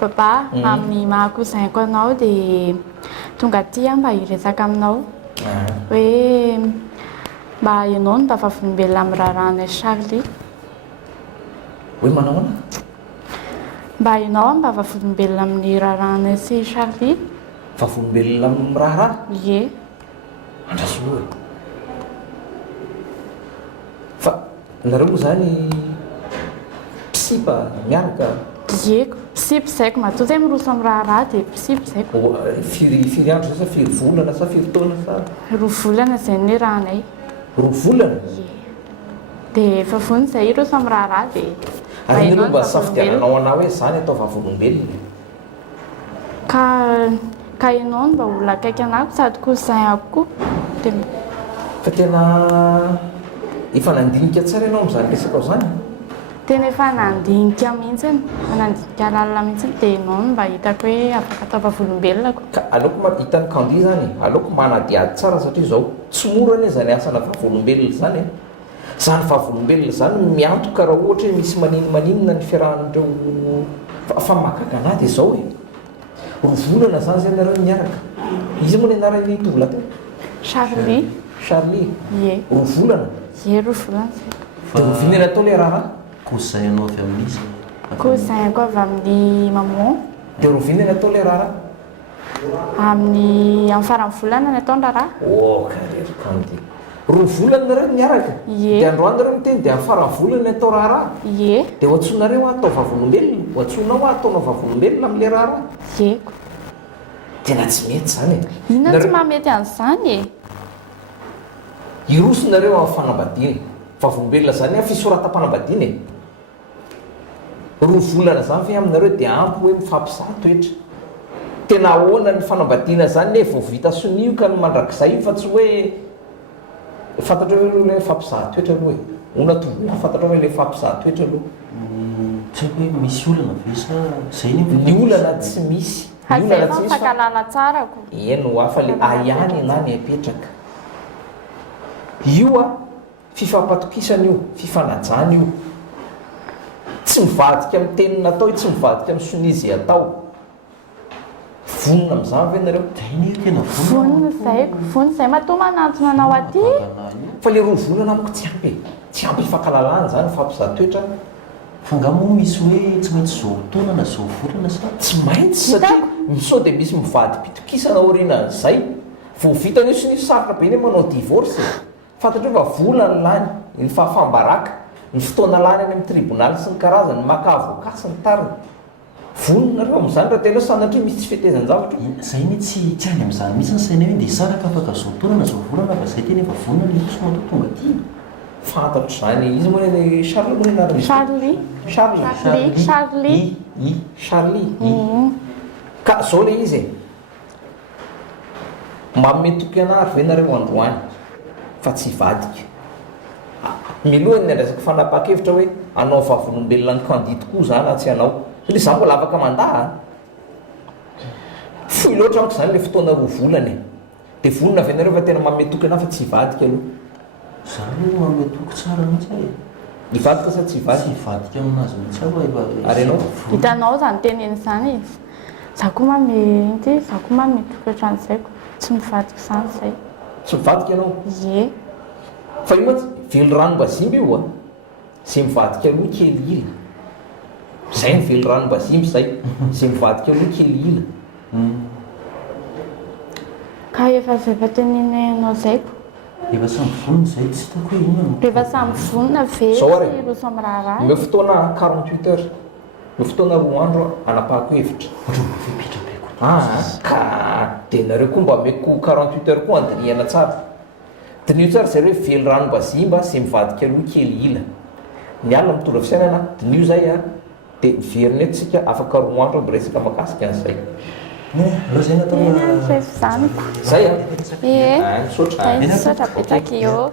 Papa, amin'ny maha-kozaiko anao dia tonga aty aho mba hiresaka aminao. Hoe mba ianao no mba vavolombelona amin'ny raharahana Charlie. Hoe manao ahoana? Mba ianao mba vavolombelona amin'ny raharahana sy Charlie. Vavolombelona amin'ny raharaha? Ie. Andrasoloha. Fa nareo moa zany misipa miaraka? Ieko, misipa zaiko matoa hoe miroso amin'ny raharaha dia misipa zaiko. Firy andro sa firy volana sa firy taona sa? 2 volana izay ny rahanay. 2 volana? Ie. Dia efa vony izay iroso amin'ny raharaha dia ary ny mba safidiananao anao hoe zany atao vavolombelona. Ka ianao no mba olona akaiky anako sady kozaiko koa. Fa tena efa nandinika tsara ianao amin'izany resaka ao zany? Tena efa nandinika mihitsiny, nandinika lalina mihitsiny dia ianao no mba hitako hoe afaka atao vavolombelona koa. Ka aleoko mahita ny kandi zany, aleoko manadiady tsara satria zao tsy mora anie zany asana vavolombelona zany e. Zany vavolombelona zany miantoka raha ohatra hoe misy maninona ny fiarahan'ireo fa mahagaga anahy dia zao e. 2 volana zany zay nareo miaraka. Izy moa ny anaran'ny tovolahy teo? Charlie. Charlie? Ie. 2 volana? Ie, 2 volana zay. Dia hovinena atao le raharaha? Kozainao avy amin'izy. Kozaiko avy amin'ny maman. Dia rovinena atao le raharaha? Amin'ny faran'ny volana ny ataony raharaha. Oh, karery kandi. 2 volana nareo miaraka? Ie. Dia androany nareo miteny dia amin'ny faran'ny volana ny atao raharaha? Ie. Dia ho antsonareo atao vavolombelona? Ho antsonao ataonao vavolombelona amin'le raharaha? Ieko. Tena tsy mety zany e. Inona tsy mahamety an'izany e? Irosonareo amin'ny fanambadiana. Vavolombelona zany a fisoratam-panambadiana e. 2 volana zany fe aminareo dia ampy hoe mifampizaha toetra. Tena ahoana ny fanambadiana zany ne vao vita sonio ka ny mandrakizay fa tsy hoe fantatrao hoe le fampizaha toetra aloha e. Ona tovolahy fantatrao hoe le fampizaha toetra aloha. Tsy haiko hoe misy olana ve sa zay Ny olana tsy misy. Ny Zay olana fa tsy misy fa mifankalala tsarako. eno hafa le ahany na ny apetraka. Io a fifampatokisana io, fifanajana io. Tsy mivadika amin'ny teniny atao, tsy mivadika amin'ny sonizy atao. Vonona amin'izany ve nareo? Teny tena Vonona zaiko, vonona izay matoa manantona anao aty. Fa le 2 volana amiko tsy ampy e. Tsy ampy hifankalalana zany fampizaha toetra. fa nga moa misy hoe tsy maintsy zao taona na zao volana sa tsy maintsy satria misao dia misy mivady pitokisana orinan'izay vao vitany io sy nisy sarotra be ny manao divorce fantatra hoe fa vola ny lany ny fahafambaraka ny fotoana lany any amin'ny tribonaly sy ny karazany maka avoka sy ny tariny vononareo amin'izany raha tena sanatria misy tsy fetezan-javatra zay ny tsy any amin'izany mihitsy ny saina hoe dia saraka afaka zao taona na zao volana fa zay tena efa vonona ny somatoa tonga ty fantatro zany izy moa le Charlie moa ny anarany Charlie. Charlie. Charlie. Ka zao le izy manome toky anary ve nareo androany fa tsy vadika milohany ny resaka fanapaha-kevitra hoe anao vavolombelona ny kandi tokoa zany na tsy anao satria za mbola afaka mandaha foy loatra amiko zany le fotoana 2 volana dia vonona ve nareo fa tena manome toky anahy fa tsy vadika aloha zany manome toky tsara mihitsy e hivadika sa tsy hivadika tsy vadika aminazy mihitsy aho ary ianao Hitanao zany teneny izany izy. Za koa mamy za koa mamy tokatrano an'izay tsy mivadika izany izay. tsy mivadika ianao Ie. fa io mantsy velo ranom-bazimba io a zay mivadika aloha kely ila zay ny velo ranom-bazimba zay zay mivadika aloha kely ila Ka efa zay efa tenenenao zay. efa samy vonona zay tsy hitako hoe inona Rehefa samy vonona ve Zao ary. sy roso amin'ny raharaha. me fotoana 48 heures me fotoana 2 andro anapahako hevitra ka dia nareo koa mba meko 48 heures koa andiniana tsara dinio tsara zay hoe velo ranom-bazimba zay mivadika aloha kely ila ny alina mitondra fisainana dinio zay a dia veriny etsika afaka 2 andro miresaka makasika an'izay aloha zay natao Zay zaniko. zay a Ie. misaotra Misaotra betsaka eo.